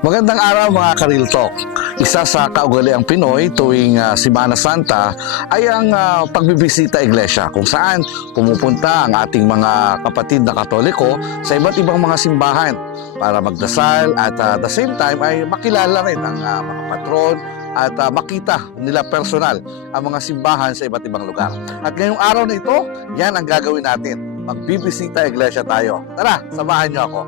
Magandang araw mga ka-Real Talk. Isa sa kaugaliang Pinoy tuwing Semana Santa ay ang pagbibisita iglesia, kung saan pumupunta ang ating mga kapatid na Katoliko sa iba't ibang mga simbahan para magdasal at the same time ay makilala rin ang mga patron at makita nila personal ang mga simbahan sa iba't ibang lugar. At ngayong araw na ito, yan ang gagawin natin. Magbibisita iglesia tayo. Tara, samahan niyo ako.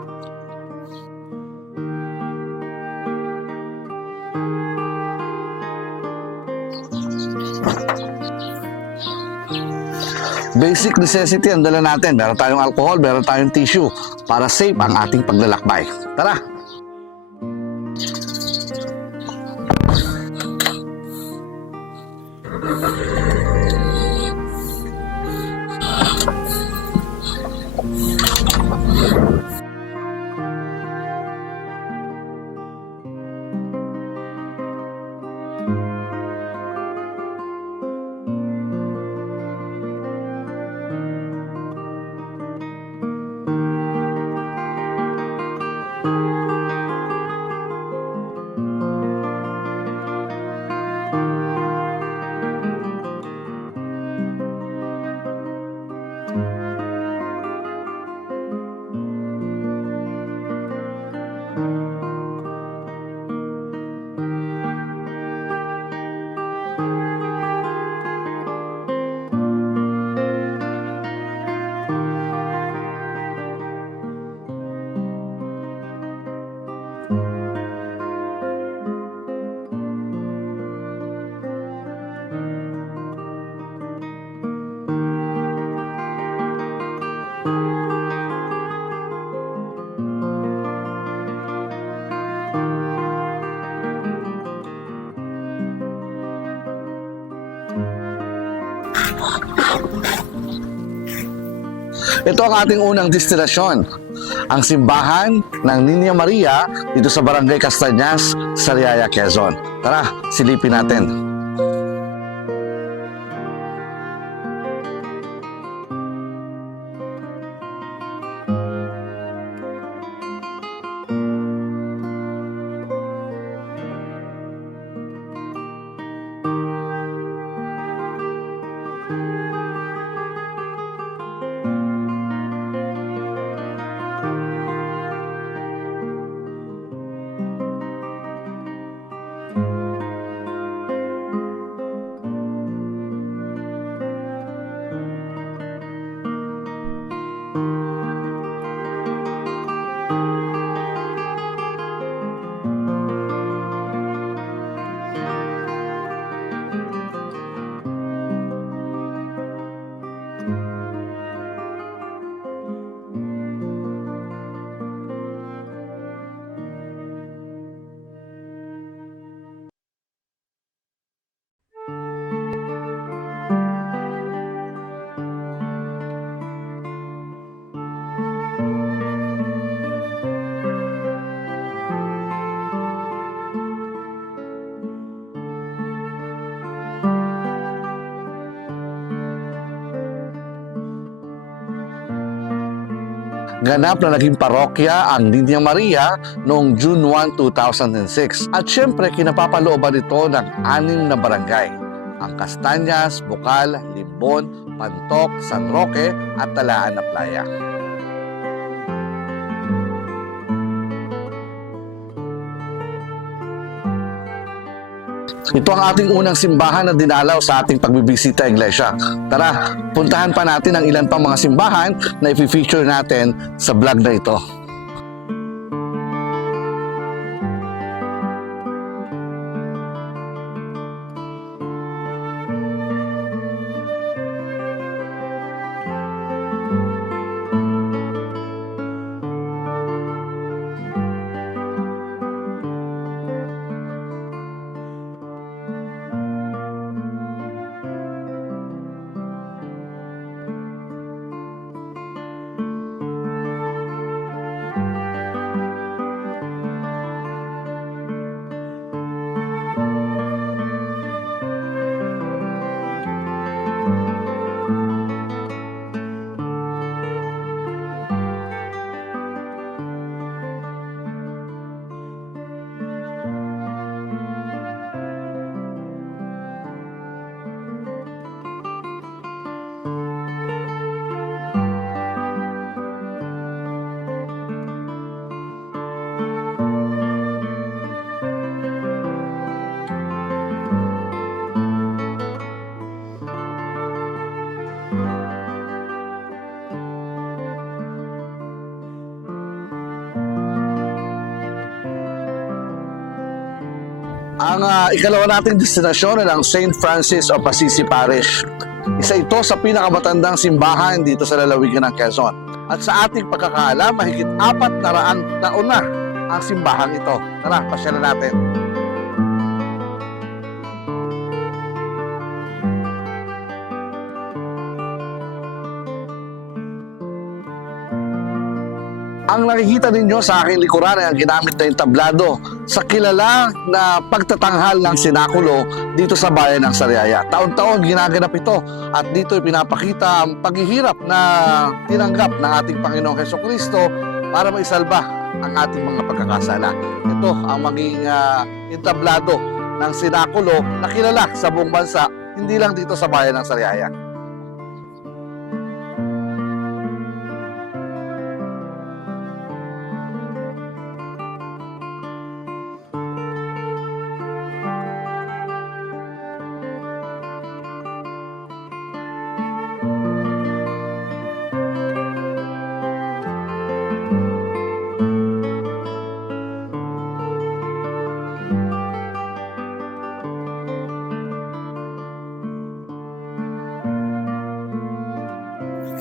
Basic necessity ang dala natin. Meron tayong alcohol, meron tayong tissue para safe ang ating paglalakbay. Tara! Ito ang ating unang destinasyon, ang simbahan ng Niña Maria dito sa Barangay Castañas, Sariaya, Quezon. Tara, silipin natin. Ganap na naging parokya ang Niña Maria noong June 1, 2006. At syempre, kinapapalooban ito ng 6 na barangay. Ang Castañas, Bukal, Limbon, Pantok, San Roque at Talaan na Playa. Ito ang ating unang simbahan na dinalaw sa ating pagbibisita iglesia. Tara, puntahan pa natin ang ilan pang mga simbahan na i-feature natin sa vlog na ito. Ang ikalawa nating destinasyon ay ang St. Francis of Assisi Parish. Isa ito sa pinakamatandang simbahan dito sa lalawigan ng Quezon. At sa ating pagkakaalam, mahigit 400 taon na ang simbahang ito. Tara, pasyalan natin. Ang nakikita ninyo sa aking likuran ay ang ginamit na yung tablado sa kilala na pagtatanghal ng sinakulo dito sa bayan ng Sariaya. Taon-taon ginaganap ito at dito pinapakita ang paghihirap na tinanggap ng ating Panginoong Hesukristo para maisalba ang ating mga pagkakasala. Ito ang maging entablado ng sinakulo na kilala sa buong bansa, hindi lang dito sa bayan ng Sariaya.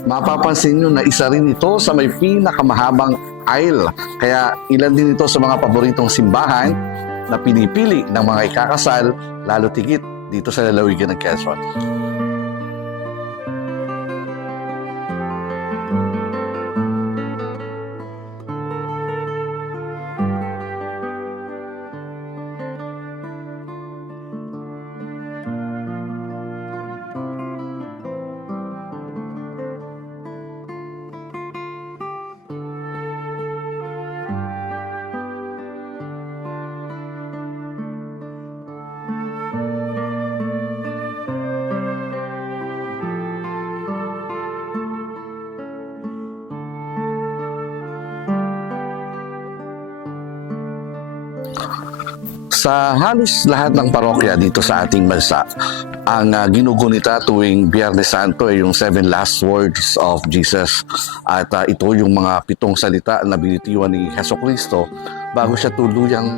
Mapapansin nyo na isa rin ito sa may pinakamahabang aisle. Kaya ilan din ito sa mga paboritong simbahan na pinipili ng mga ikakasal, lalo tigit dito sa lalawigan ng Quezon. Sa halos lahat ng parokya dito sa ating bansa, ang ginugunita tuwing Biyernes Santo ay yung 7 last words of Jesus. At ito yung mga 7 salita na binitiwan ni Hesukristo bago siya tuluyang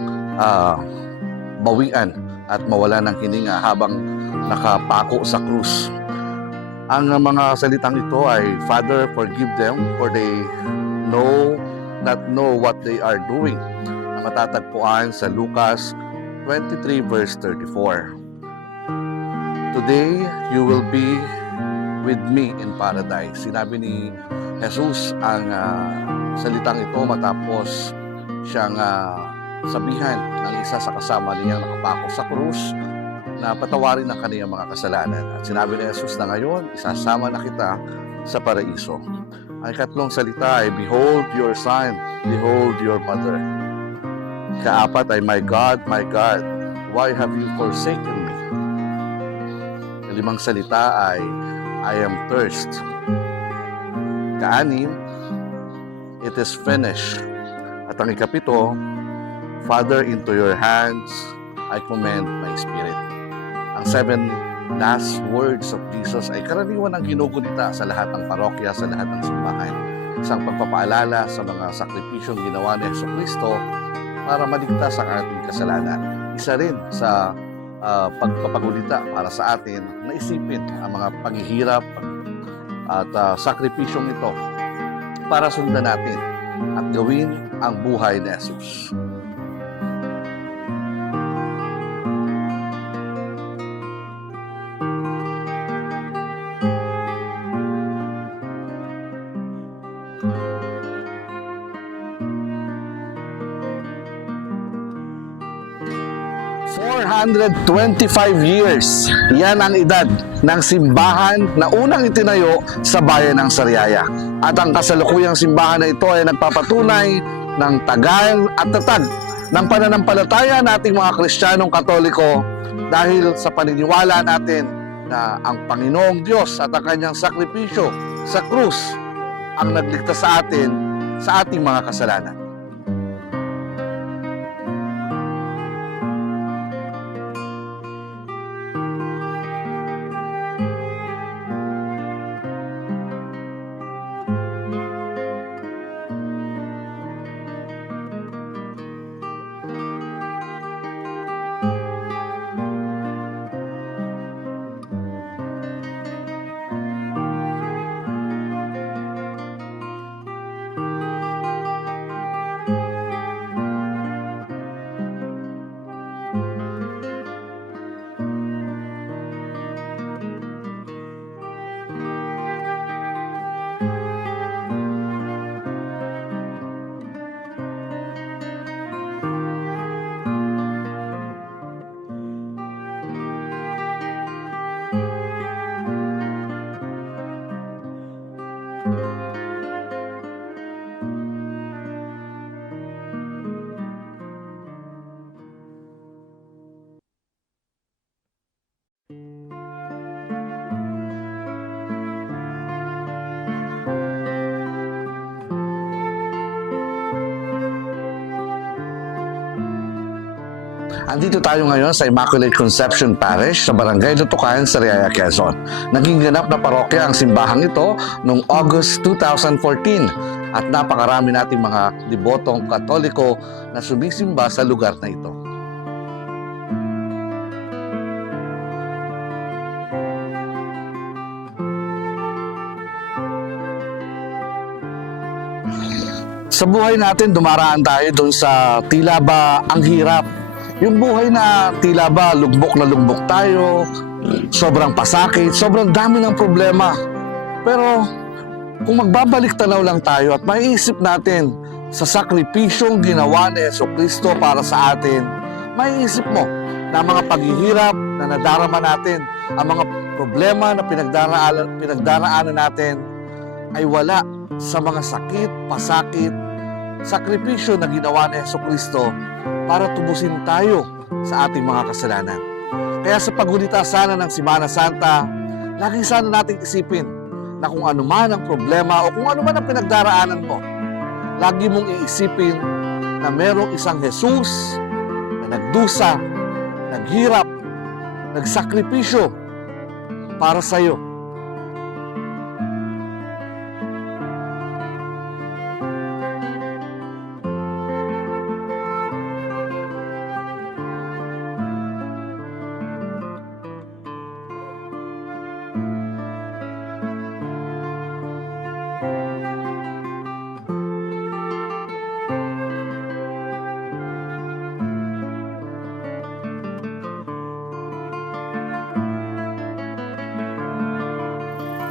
bawian at mawala ng hininga habang nakapako sa krus. Ang mga salitang ito ay, Father, forgive them for they not know what they are doing, na matatagpuan sa Lucas 23 verse 34. Today, you will be with me in paradise. Sinabi ni Jesus ang salitang ito matapos siyang sabihan ng isa sa kasama niyang nakapako sa krus na patawarin ang kaniyang mga kasalanan. At sinabi ni Jesus na ngayon, isasama na kita sa paraiso. Ang ikatlong salita ay, Behold your son, behold your mother. Kaapat ay, my God, why have you forsaken me? Ang limang salita ay, I am thirst. Kaanim, it is finished. At ang ikapito, Father, into your hands I commend my spirit. Ang 7 last words of Jesus ay karaniwan ang ginugunita sa lahat ng parokya, sa lahat ng simbahan. Isang pagpapaalala sa mga sakripisyong ginawa ni Hesukristo para maligtas ang ating kasalanan. Isa rin sa pagpapagulita para sa atin na isipin ang mga paghihirap at sakripisyong ito para sundan natin at gawin ang buhay ni Jesus. $425 years. Yan ang edad ng simbahan na unang itinayo sa bayan ng Sariaya. At ang kasalukuyang simbahan na ito ay nagpapatunay ng tagal at tatag ng pananampalataya nating mga Kristiyanong Katoliko dahil sa paniniwala natin na ang Panginoong Diyos at ang kanyang sakripisyo sa krus ang nagligtas sa atin sa ating mga kasalanan. Andito tayo ngayon sa Immaculate Conception Parish sa Barangay Lutukan, Sariaya, Quezon. Naging ganap na parokya ang simbahang ito noong August 2014 at napakarami nating mga debotong Katoliko na sumisimba sa lugar na ito. Sa buhay natin, dumaraan tayo dun sa tila ba ang hirap. Yung buhay na tila ba lugbok na lugbok tayo, sobrang pasakit, sobrang dami ng problema. Pero kung magbabalik tanaw lang tayo at maiisip natin sa sakripisyong ginawa ni Jesucristo para sa atin, maiisip mo na ang mga paghihirap na nadarama natin, ang mga problema na pinagdaraanan natin ay wala sa mga sakit, pasakit, sakripisyo na ginawa ni Jesucristo para tubusin tayo sa ating mga kasalanan. Kaya sa paggunita sana ng Semana Santa, lagi sana nating isipin na kung ano man ang problema o kung ano man ang pinagdaraanan mo, lagi mong iisipin na merong isang Jesus na nagdusa, naghirap, nagsakripisyo para sa iyo.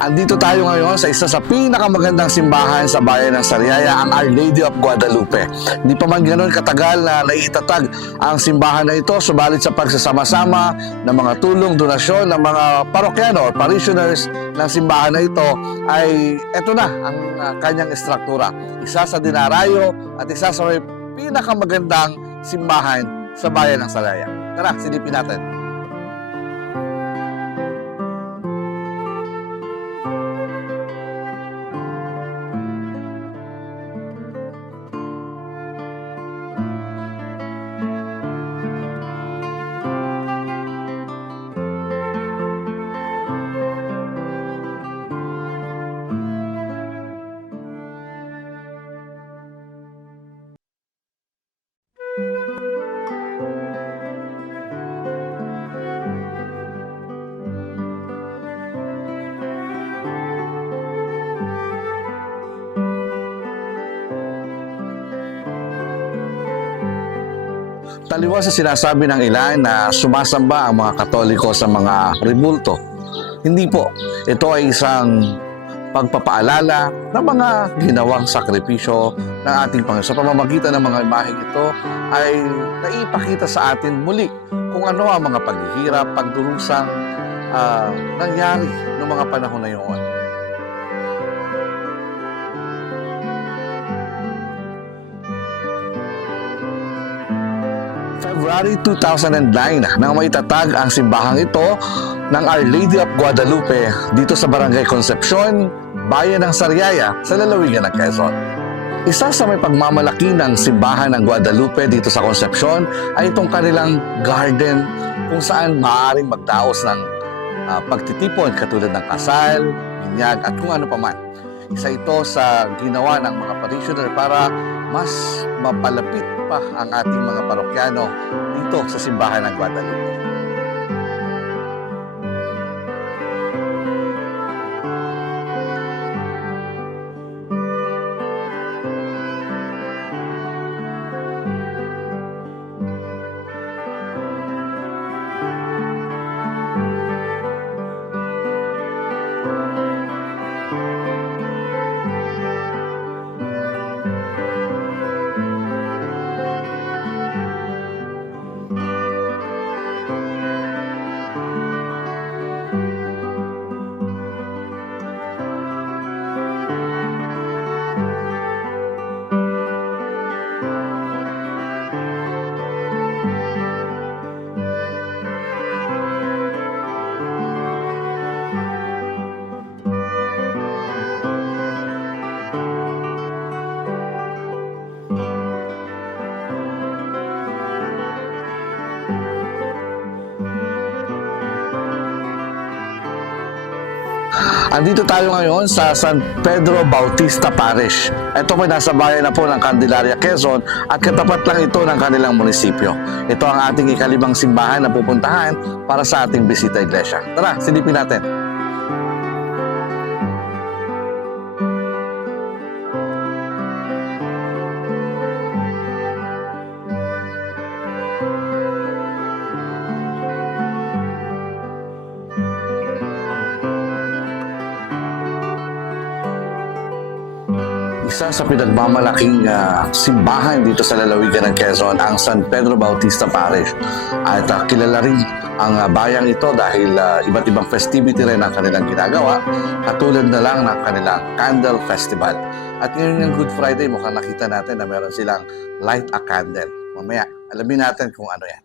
Andito tayo ngayon sa isa sa pinakamagandang simbahan sa bayan ng Sariaya, ang Our Lady of Guadalupe. Hindi pa man ganoon katagal na naitatag ang simbahan na ito, subalit sa pagsasama-sama ng mga tulong, donasyon ng mga parokyano or parishioners ng simbahan na ito, ay eto na ang kanyang estruktura. Isa sa dinarayo at isa sa may pinakamagandang simbahan sa bayan ng Sariaya. Tara, silipin natin. Taliwas sa sinasabi ng ilan na sumasamba ang mga Katoliko sa mga rebulto. Hindi po. Ito ay isang pagpapaalala ng mga ginawang sakripisyo ng ating Panginoon. Sa pamamagitan ng mga imaheng ito ay naipakita sa atin muli kung ano ang mga paghihirap, pagdurusang nangyari noong mga panahon na yun. February 2009 nang maitatag ang simbahang ito ng Our Lady of Guadalupe dito sa Barangay Concepcion, bayan ng Sariaya sa lalawigan ng Quezon. Isa sa may pagmamalaki ng simbahan ng Guadalupe dito sa Concepcion ay itong kanilang garden kung saan maaaring magdaos ng pagtitipon katulad ng kasal, binyag at kung ano paman. Isa ito sa ginawa ng mga parishioner para mas mapalapit pa ang ating mga parokyano dito sa simbahan ng Guadalupe. Andito tayo ngayon sa San Pedro Bautista Parish. Ito po nasa bayan na po ng Candelaria, Quezon at katapat lang ito ng kanilang munisipyo. Ito ang ating ikalimang simbahan na pupuntahan para sa ating bisita iglesia. Tara, silipin natin. Isa sa pinagmamalaking simbahan dito sa lalawigan ng Quezon, ang San Pedro Bautista Parish. At kilala rin ang bayang ito dahil iba't ibang festivity rin ang kanilang ginagawa, katulad na lang ng kanilang Candle Festival. At ngayon yung Good Friday, mukhang nakita natin na meron silang Light a Candle. Mamaya, alamin natin kung ano yan.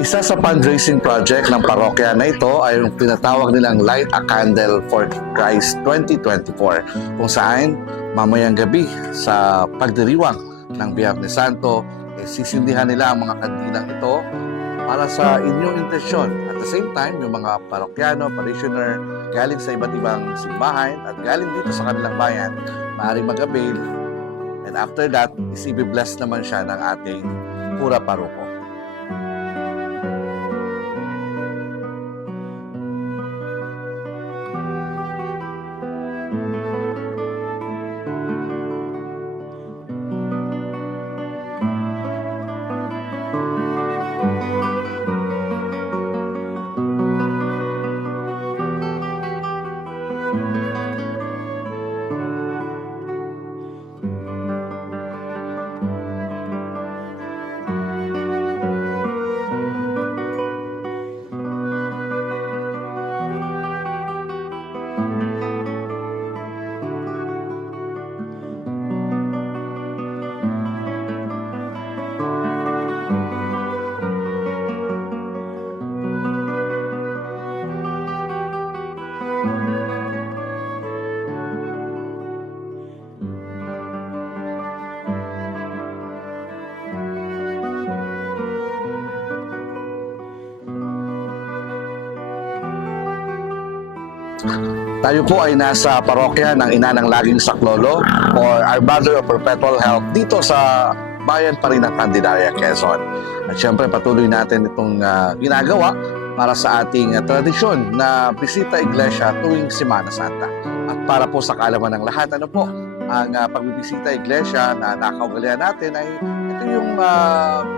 Isa sa fundraising project ng parokya na ito ay yung tinatawag nilang Light a Candle for Christ 2024, kung saan mamayang gabi sa pagdiriwang ng Biyernes Santo, sisindihan nila ang mga kandilang ito para sa inyong intensyon. At the same time, yung mga parokyano, parishioner, galing sa iba't ibang simbahan at galing dito sa kanilang bayan, maaaring mag-avail. And after that, isibibless naman siya ng ating pura paroko. Tayo po ay nasa parokya ng Ina ng Laging Saklolo or Our Mother of Perpetual Health dito sa bayan pa rin ng Candelaria, Quezon. At syempre patuloy natin itong ginagawa para sa ating tradisyon na bisita iglesia tuwing Semana Santa. At para po sa kaalaman ng lahat, ano po, ang pagbibisita iglesia na nakaugalian natin ay ito yung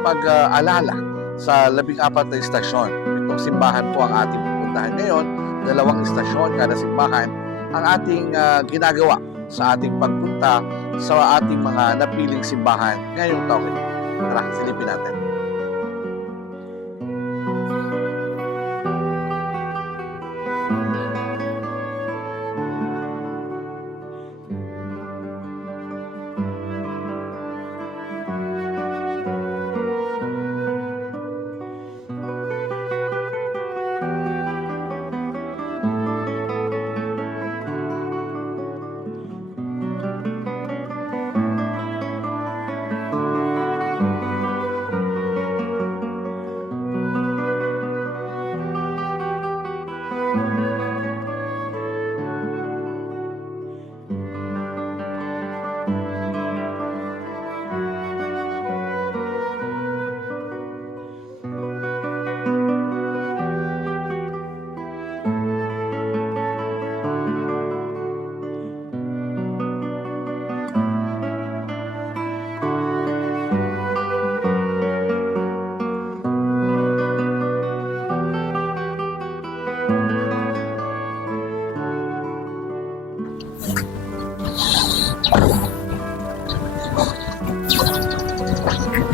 pag-alala sa 14 na istasyon. Itong simbahan po ang ating pupuntahan ngayon. 2 istasyon kada simbahan ang ating ginagawa sa ating pagpunta sa ating mga napiling simbahan ngayong taon. Tara, silipin natin.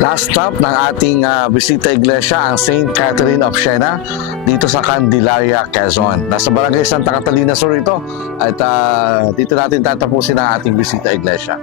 Last stop ng ating bisita iglesia ang St. Catherine of Siena dito sa Candelaria, Quezon. Nasa Barangay Santa Catalina Sur ito at dito natin tatapusin ang ating bisita iglesia.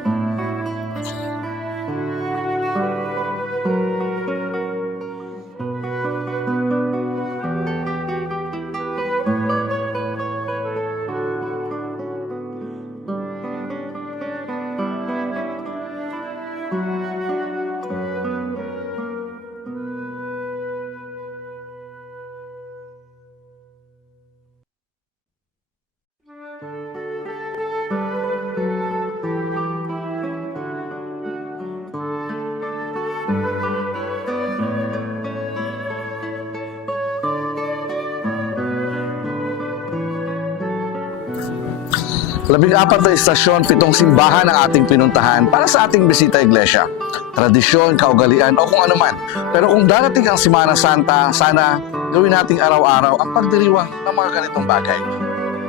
Labing-apat na istasyon, 7 simbahan ang ating pinuntahan para sa ating bisita iglesia. Tradisyon, kaugalian o kung ano man. Pero kung darating ang Semana Santa, sana gawin nating araw-araw ang pagdiriwang ng mga ganitong bagay.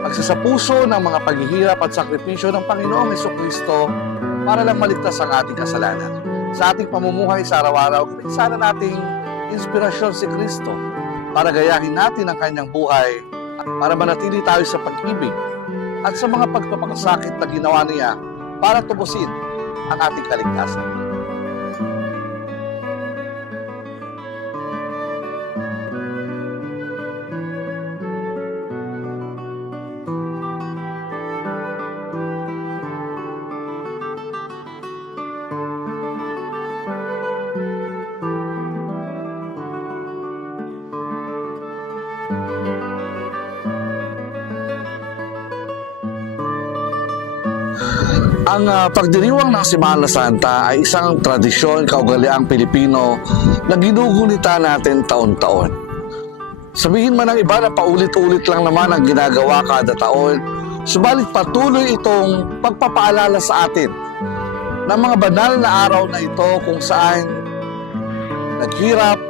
Pagsasapuso ng mga paghihirap at sakripisyo ng Panginoong Jesucristo para lang maligtas ang ating kasalanan. Sa ating pamumuhay sa araw-araw, sana nating inspirasyon si Kristo para gayahin natin ang kanyang buhay at para manatili tayo sa pag-ibig at sa mga pagpapakasakit na ginawa niya para tubusin ang ating kaligtasan. Ang pagdiriwang ng Semana Santa ay isang tradisyon kaugaliang Pilipino na ginugunita natin taon-taon. Sabihin man ng iba na paulit-ulit lang naman ang ginagawa kada taon, subalit patuloy itong pagpapaalala sa atin ng mga banal na araw na ito kung saan naghirap,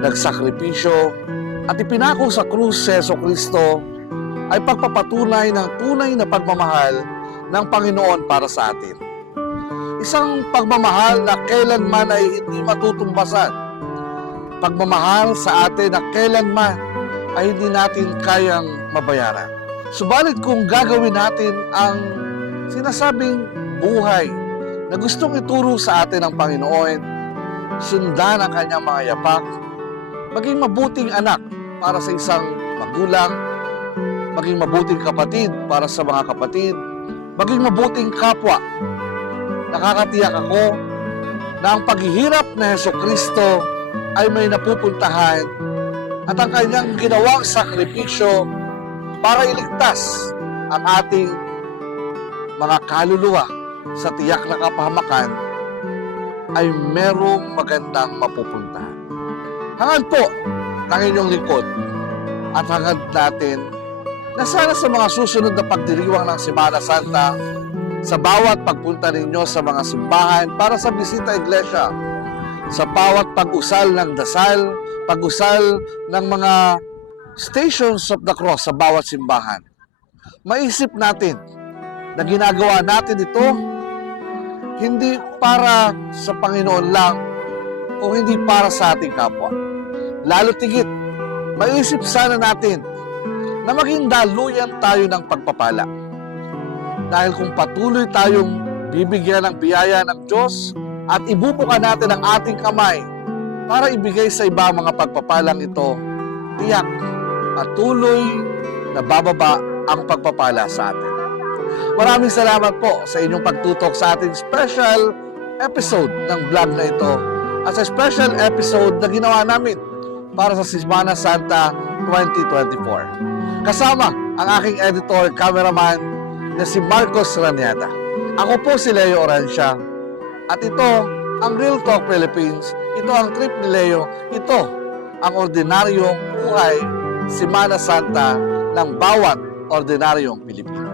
nagsakripisyo at ipinako sa krus si Jesucristo ay pagpapatunay ng tunay na pagmamahal ng Panginoon para sa atin. Isang pagmamahal na kailanman ay hindi matutumbasan. Pagmamahal sa atin na kailanman ay hindi natin kayang mabayaran. Subalit kung gagawin natin ang sinasabing buhay na gustong ituro sa atin ng Panginoon, sundan ang kanyang mga yapak, maging mabuting anak para sa isang magulang, maging mabuting kapatid para sa mga kapatid, maging mabuting kapwa. Nakakatiyak ako na ang paghihirap na Jesucristo ay may napupuntahan at ang kanyang ginawang sakripisyo para iligtas ang ating mga kaluluwa sa tiyak na kapahamakan ay merong magandang mapupuntahan. Hangad po ng inyong likod at hangad natin na sana sa mga susunod na pagdiriwang ng Semana Santa, sa bawat pagpunta ninyo sa mga simbahan para sa bisita iglesia, sa bawat pag-usal ng dasal, pag-usal ng mga stations of the cross sa bawat simbahan, maisip natin na ginagawa natin ito hindi para sa Panginoon lang o hindi para sa ating kapwa. Lalo tigit, maisip sana natin na maging daluyan tayo ng pagpapala. Dahil kung patuloy tayong bibigyan ng biyaya ng Diyos at ibubuka natin ang ating kamay para ibigay sa iba mga pagpapalang ito, tiyak, patuloy na bababa ang pagpapala sa atin. Maraming salamat po sa inyong pagtutok sa ating special episode ng vlog na ito at sa special episode na ginawa namin para sa Semana Santa 2024. Kasama ang aking editor, cameraman na si Marcos Raniada. Ako po si Leo Orancia at ito ang Real Talk Philippines. Ito ang trip ni Leo. Ito ang ordinaryong buhay Semana Santa ng bawat ordinaryong Pilipino.